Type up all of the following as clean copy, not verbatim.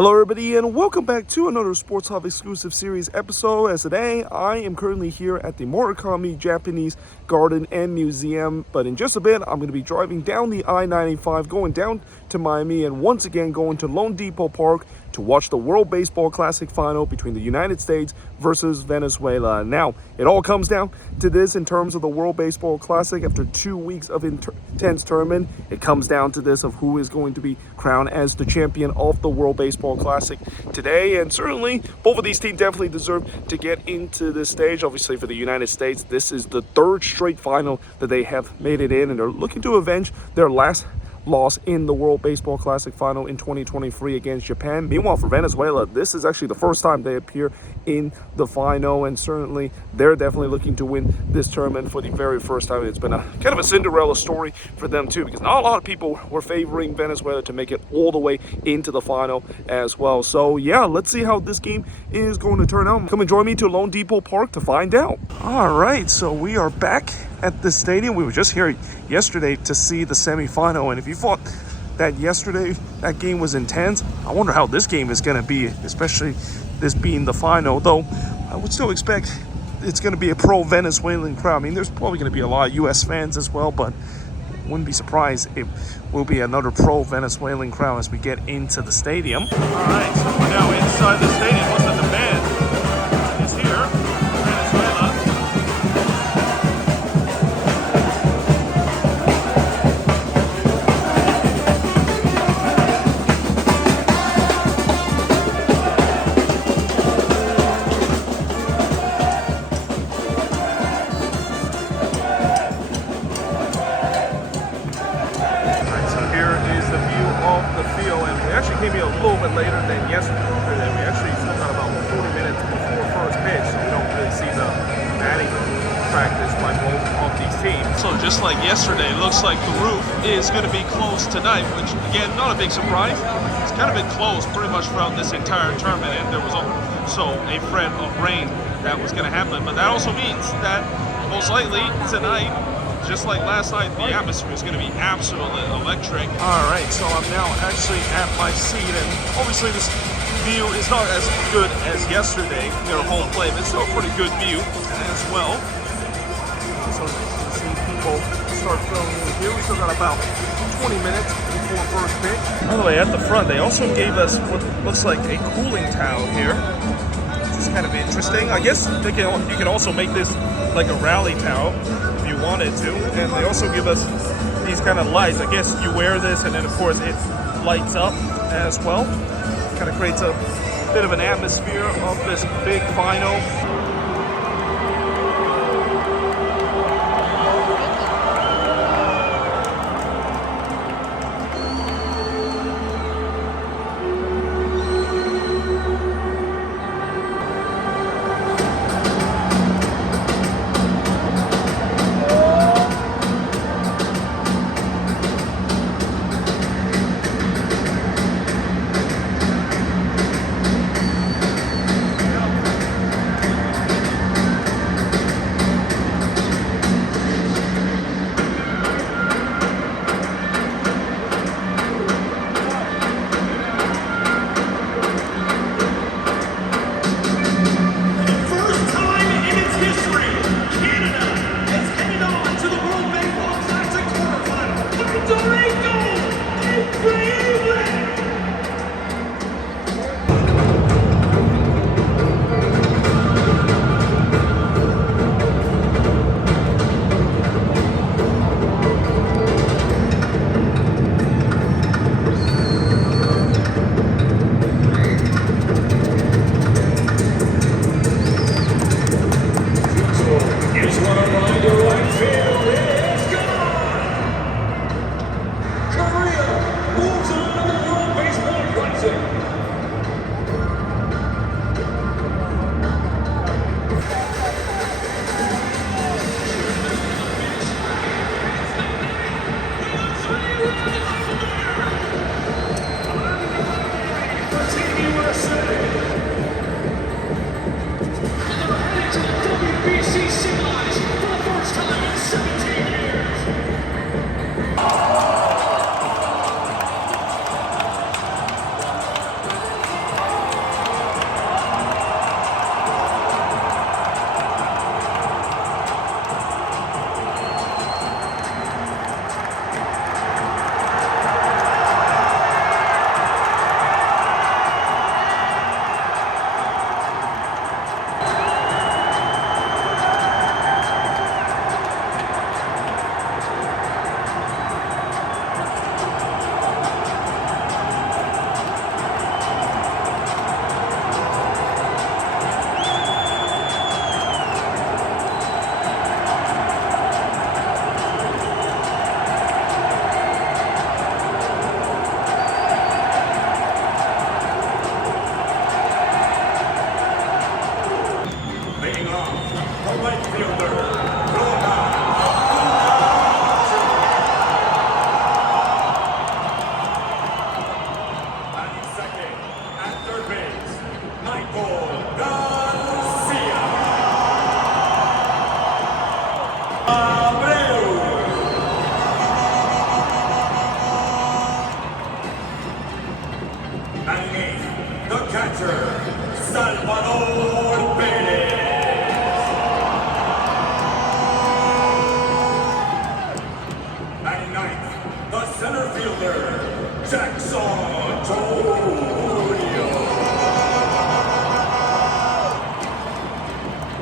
Hello everybody and welcome back to another Sports Hub exclusive series episode. As today I am currently here at the Murakami Japanese Garden and Museum, but in just a bit I'm going to be driving down the I-95 going down to Miami and once again going to Lone Depot Park to watch the World Baseball Classic final between the United States versus Venezuela. Now, it all comes down to this in terms of the World Baseball Classic. After 2 weeks of intense tournament, it comes down to this of who is going to be crowned as the champion of the World Baseball Classic today. And certainly, both of these teams definitely deserve to get into this stage. Obviously, for the United States, this is the third straight final that they have made it in, and they're looking to avenge their last loss in the World Baseball Classic final in 2023 against Japan. Meanwhile, for Venezuela, this is actually the first time they appear in the final, and certainly they're definitely looking to win this tournament for the very first time. It's been a kind of a Cinderella story for them too, because not a lot of people were favoring Venezuela to make it all the way into the final as well. So yeah, let's see how this game is going to turn out. Come and join me to Lone Depot Park to find out. All right, so we are back at the stadium. We were just here yesterday to see the semifinal, and if you thought that yesterday that game was intense, I wonder how this game is going to be, especially this being the final. Though I would still expect it's going to be a pro-Venezuelan crowd. I mean, there's probably going to be a lot of U.S. fans as well, but wouldn't be surprised if will be another pro-Venezuelan crowd as we get into the stadium. All right, so we're now inside the stadium. Listen, the band is here. Venezuela. Came here a little bit later than yesterday. We actually still got about 40 minutes before first pitch, so we don't really see the batting practice by both of these teams. So just like yesterday, it looks like the roof is going to be closed tonight, which again, not a big surprise. It's kind of been closed pretty much throughout this entire tournament, and there was also a threat of rain that was going to happen. But that also means that most likely tonight, just like last night, the atmosphere is going to be absolutely electric. All right, so I'm now actually at my seat, and obviously this view is not as good as yesterday, their home plate, but it's still a pretty good view as well. So you can see people start filling in here. We still got about 20 minutes before first pitch. By the way, at the front, they also gave us what looks like a cooling towel here. This is kind of interesting. I guess you can also make this like a rally towel if you wanted to, and they also give us these kind of lights. I guess you wear this and then of course it lights up as well. Kind of creates a bit of an atmosphere of this big final. Leading off, the right fielder, Rona. Batting second, at third base, Michael Garcia. Abreu. Batting eighth, the catcher, Salvador Perez. Batting ninth, the center fielder, Jackson Torio.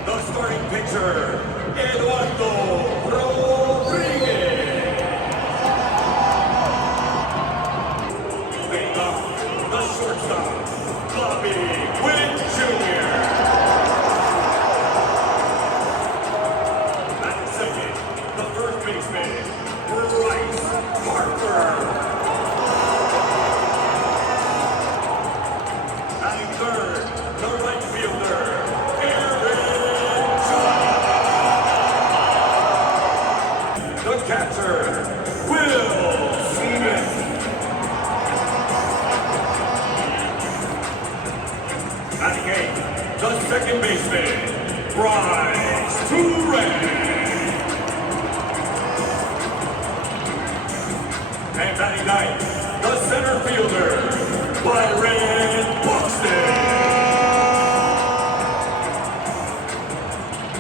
The starting pitcher, Eduardo Rodriguez. Leading off, the shortstop, Bobby Witt Jr. Batting second, the first baseman, Bryce Harper. Batting third, the right fielder, Aaron Judge. The catcher, Will Smith. Batting eighth, the second baseman, Bryce Turek. And batting ninth, the center fielder, Byron Buxton.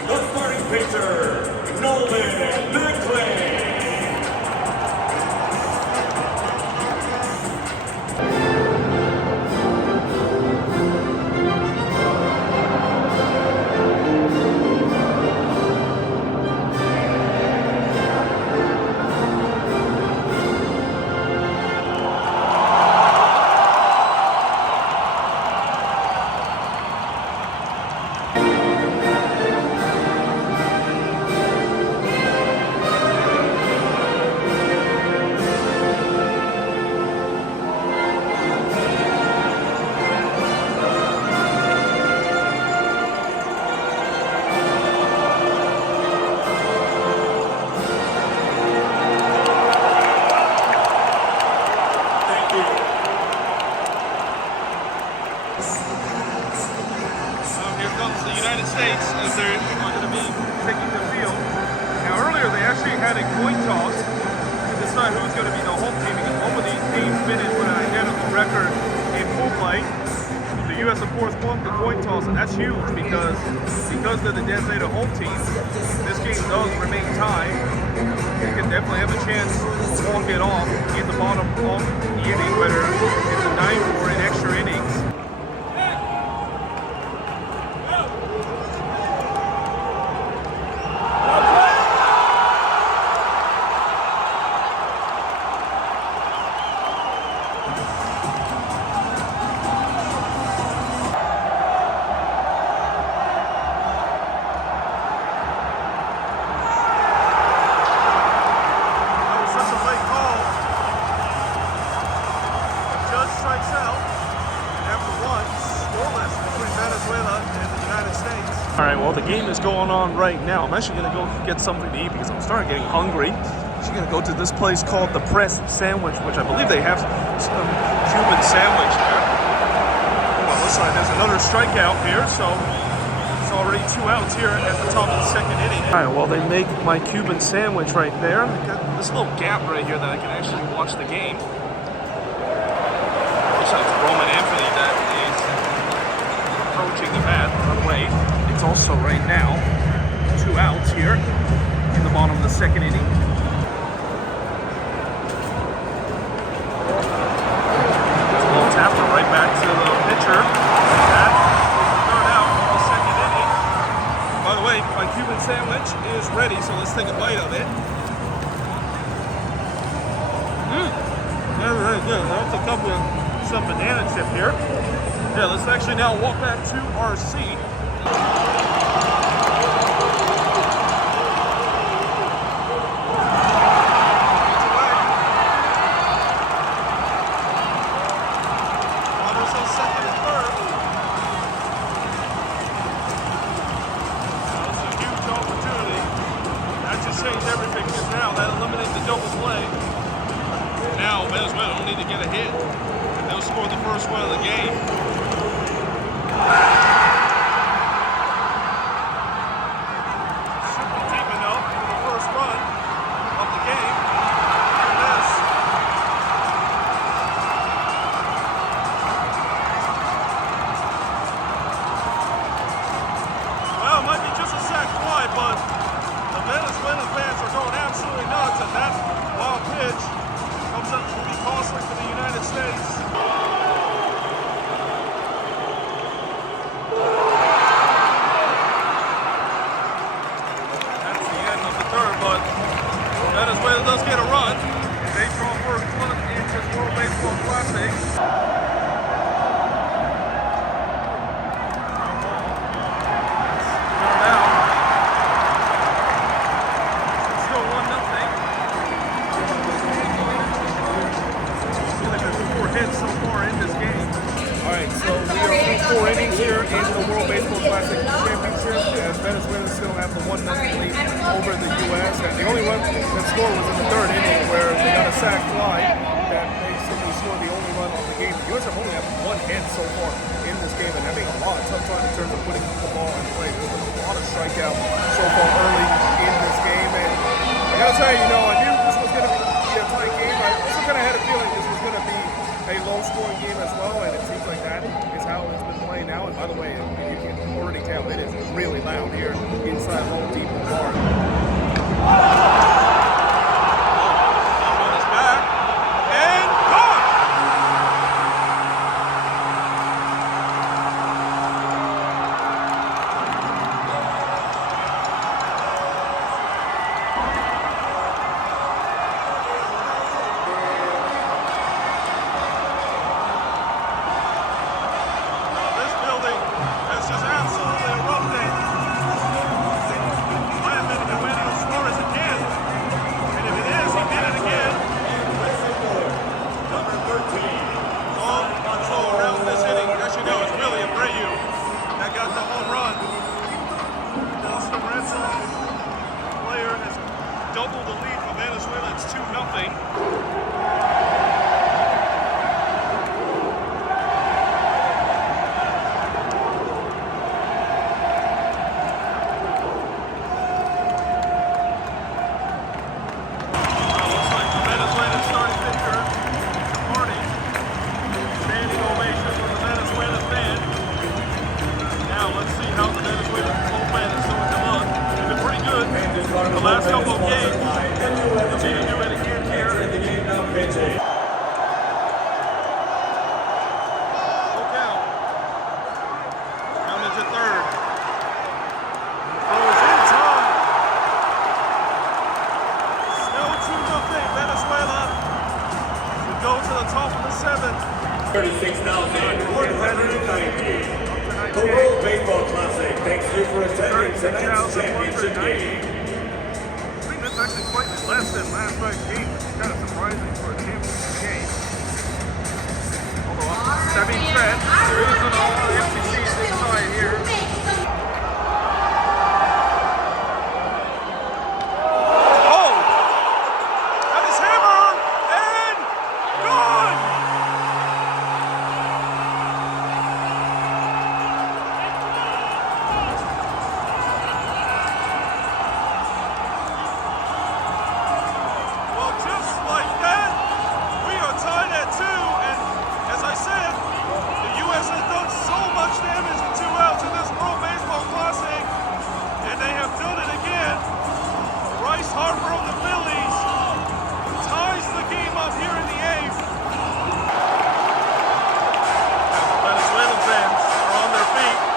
The starting pitcher, Nolan McClain. Here comes the United States as they're going to be taking the field. Now earlier they actually had a coin toss to decide who's going to be the home team because both of these teams finished with an identical record in pool play. The U.S. of course won the coin toss, and that's huge because they're the designated home team. This game does remain tied. They can definitely have a chance to walk it off in the bottom of the inning, whether it's a ninth or in extra innings. Strikes out after one, scoreless between Venezuela and the United States. All right, well, the game is going on right now. I'm actually going to go get something to eat because I'm starting getting hungry. I'm actually going to go to this place called the Press Sandwich, which I believe they have some Cuban sandwich there. Oh, well, looks like there's another strikeout here, so it's already 2 outs here at the top of the second inning. All right, well, they make my Cuban sandwich right there. I got this little gap right here that I can actually watch the game. Roman Anthony that is approaching the bat away. It's also right now 2 outs here in the bottom of the second inning. It's a little tapper right back to the pitcher. That third out of the second inning. By the way, my Cuban sandwich is ready, so let's take a bite of it. Very, very good. That's a couple of some banana chip here. Yeah, let's actually now walk back to our seat. Venezuela don't need to get a hit. They'll score the first one of the game. Should be deep enough for the first run of the game. Look at this. Well, it might be just a sack fly, but the Venezuelan fans are going absolutely nuts, and that wild pitch comes up to be costly for the United States. That's the end of the third, but Venezuela does get a run. They draw first blood in this World Baseball Classic. Four innings here in the World Baseball Classic Championship, as Venezuela still have the 1-0 lead over the U.S. And the only run that scored was in the third inning, where they got a sac fly that basically scored the only run of the game. The U.S. have only had one hit so far in this game, and having a lot of tough time in terms of putting the ball in play. There's been a lot of strikeouts so far early in this game, and I gotta say, I knew this was going to be a tight game. I also kind of had a feeling this was going to be a low-scoring game as well, and it seems like that is how it's been playing now. And by the way, you can already tell it is really loud here inside Home Depot Park. Is back and gone. This is absolutely erupting. Landed Emmanuel Suarez again. And if it is, he did it again. Number 13. So around this inning, as you know, it's really Abreu that got the home run. Dustin Renson, player, has doubled the lead for Venezuela. It's 2-0. The last couple of games, they'll be to do it again here. Full count. Coming to third. Throws in time. Still 2-0 Venezuela. We go to the top of the seventh. 36,190. The World Baseball Classic thanks you for attending tonight's championship game. I think that's actually slightly less than last night's game, which is kind of surprising for a championship game. Although, that being said, there isn't a lot of FCCs inside here. Oh! That is hammer and gone! Well, just like that, we are tied at 2, and as I said, the U.S. has done so much damage in 2 outs in this World Baseball Classic, and they have done it again. Bryce Harper of the Phillies ties the game up here in the 8th. As the Venezuelan fans are on their feet.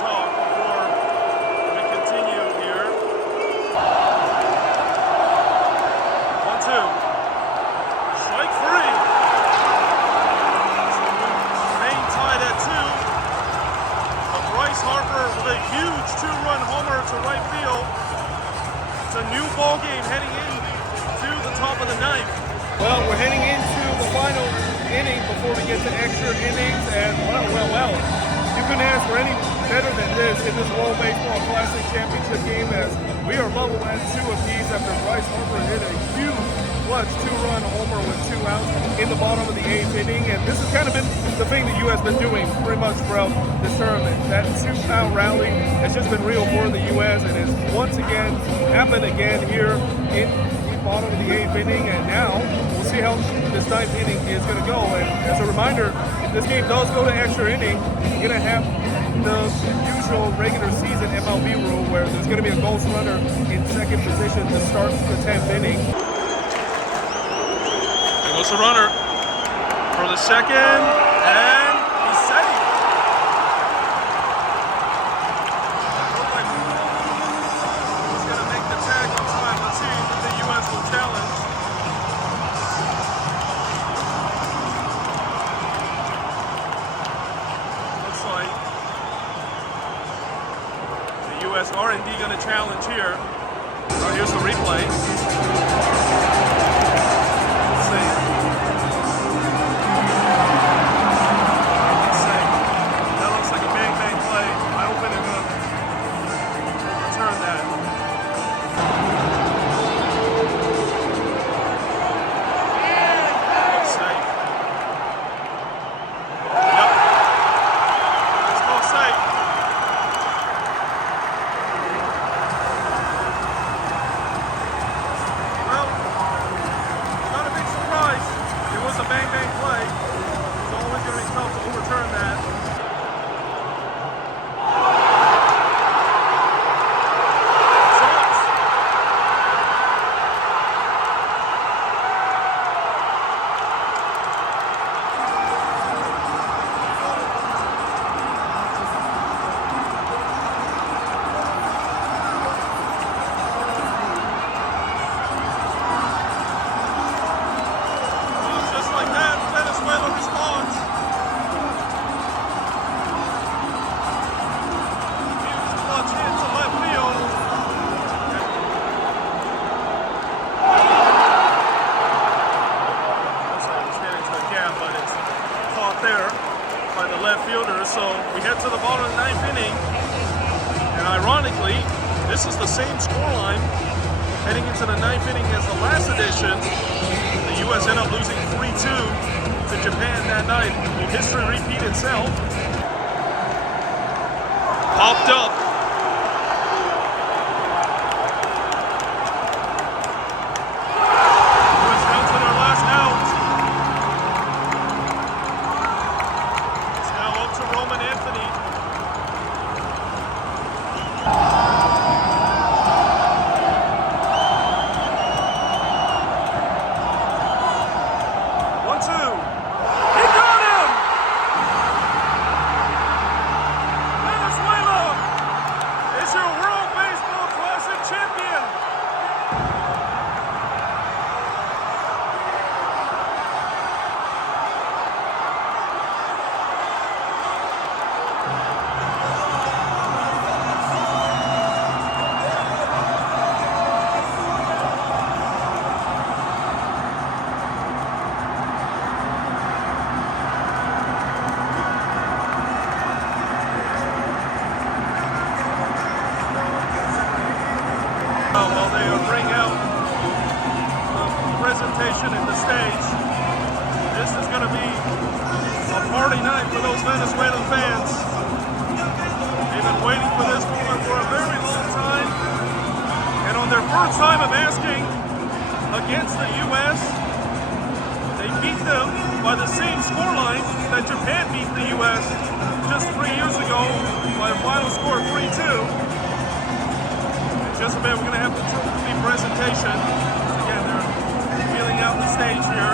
Talk before we continue here. 1-2. Strike 3. Remain tied at 2. But Bryce Harper with a huge 2-run homer to right field. It's a new ball game heading in to the top of the 9th. Well, we're heading into the final inning before we get to extra innings, and well, you couldn't ask for any better than this in this World Baseball Classic Championship game, as we are level at 2 apiece after Bryce Harper hit a huge clutch 2-run homer with 2 outs in the bottom of the 8th inning. And this has kind of been the thing the U.S. been doing pretty much throughout this tournament. That 2-out rally has just been real for the U.S. and has once again happened again here in the bottom of the 8th inning. And now we'll see how this 9th inning is going to go. And as a reminder, if this game does go to extra inning, you're going to have the usual regular season MLB rule where there's going to be a ghost runner in second position to start the 10th inning. There goes the runner for the second, and he's safe. He's going to make the tag on time. Let's see if the U.S. will challenge. Looks like the U.S. are indeed going to challenge here. Oh, here's the replay. Let's see. Let's see. That looks like a bang play. I hope they're going to return that. Looks safe. Yep. Let's go safe. Well, not a big surprise. It was a bang play. It's always going to be tough to overturn that. Sucks. Well, just like that, Venezuela responds. Huge clutch hit to left field. Looks like it's getting to the gap, but it's caught there by the left fielder. So we head to the bottom of the 9th inning. And ironically, this is the same scoreline heading into the 9th inning as the last edition. The U.S. ended up losing 3-2 to Japan that night. Will history repeat itself? Popped up. U.S. down to their last out. It's now up to Roman Anthony. One, two. He got him! Venezuela is your World Baseball Classic champion. While they bring out the presentation and the stage, this is going to be a party night for those Venezuelan fans. They've been waiting for this moment for a very long time, and on their first time of asking against the U.S., they beat them by the same scoreline that Japan beat the U.S. just 3 years ago by a final score of 3-2. Just a bit, we're going to have the trophy presentation. Again, they're wheeling out the stage here.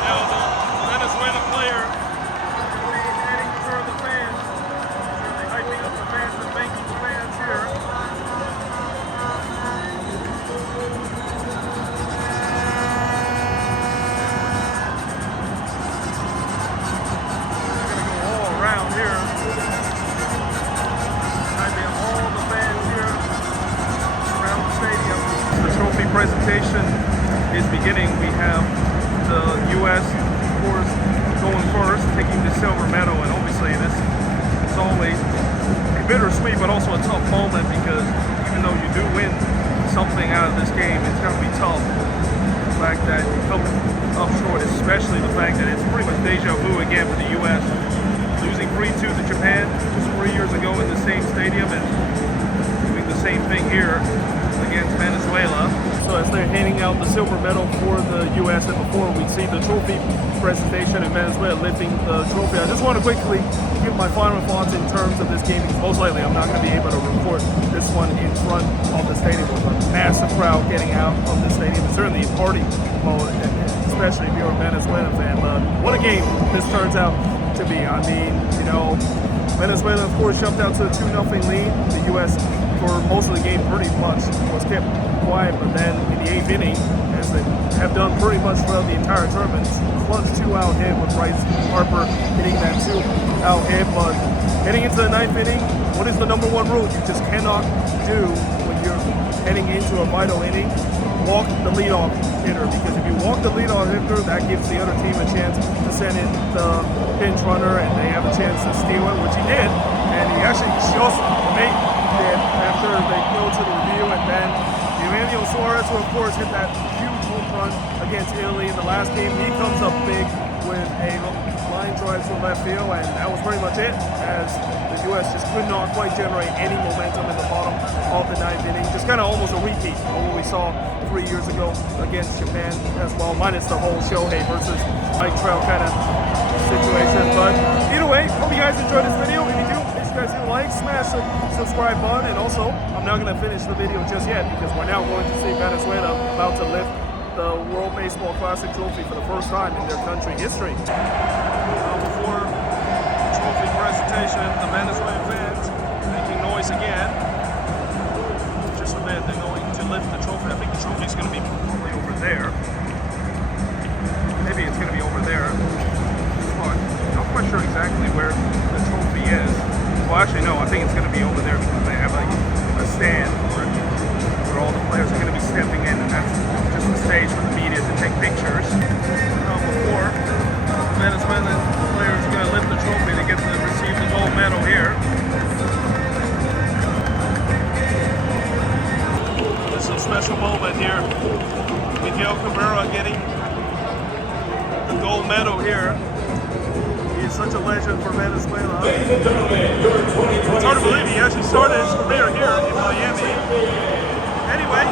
Now, the Venezuelan player heading for the fans. Certainly hyping up the fans and thanking the fans here. Around here. Hyping up all the fans here. silver medal, and obviously this is always bittersweet, but also a tough moment because even though you do win something out of this game, it's going to be tough. The fact that you come up short, especially the fact that it's pretty much deja vu again for the U.S. Losing 3-2 to Japan just 3 years ago in the same stadium and doing the same thing here against Venezuela. So as they're handing out the silver medal for the U.S. and before we see the trophy presentation in Venezuela lifting the trophy, I just want to quickly give my final thoughts in terms of this game because most likely I'm not going to be able to record this one in front of the stadium with a massive crowd getting out of the stadium. It's certainly a party mode, especially if you're a Venezuelan fan. But what a game this turns out to be. I mean, you know, Venezuela, of course, jumped out to a 2-0 lead. The U.S. for most of the game pretty much was kept quiet, but then in the 8th inning, as they have done pretty much throughout the entire tournament, clutch 2-out hit with Bryce Harper hitting that 2-out hit. But heading into the 9th inning, what is the number one rule you just cannot do when you're heading into a vital inning? Walk the leadoff hitter, because if you walk the leadoff hitter, that gives the other team a chance to send in the pinch runner, and they have a chance to steal it, which he did, and he actually shows made it after they go to the review, and then Emmanuel Suarez, who of course hit that huge home run against Italy in the last game, he comes up big with a line drive to left field, and that was pretty much it, as the U.S. just could not quite generate any momentum in the bottom of the 9th inning. Just kind of almost a repeat of what we saw 3 years ago against Japan as well, minus the whole Shohei versus Mike Trout kind of situation. But either way, hope you guys enjoyed this video. If you do, please guys do like, smash the subscribe button, and also I'm not going to finish the video just yet because we're now going to see Venezuela about to lift the World Baseball Classic trophy for the first time in their country history. Before the trophy presentation, the Venezuelan fans making noise again. Just a bit, they're going to lift the trophy. I think the trophy is going to be probably over there. Maybe it's going to be over there. But I'm not quite sure exactly where the trophy is. Well, actually, no, I think it's going to be over there because they have like a stand where all the players are going to be stepping in, and that's just the stage for the media to take pictures. Before Venezuelan players are going to lift the trophy, they get to receive the gold medal here. This is a special moment here. Miguel Cabrera getting the gold medal here. He's such a legend for Venezuela. It's hard to believe he actually started his career here in Miami. Anyway,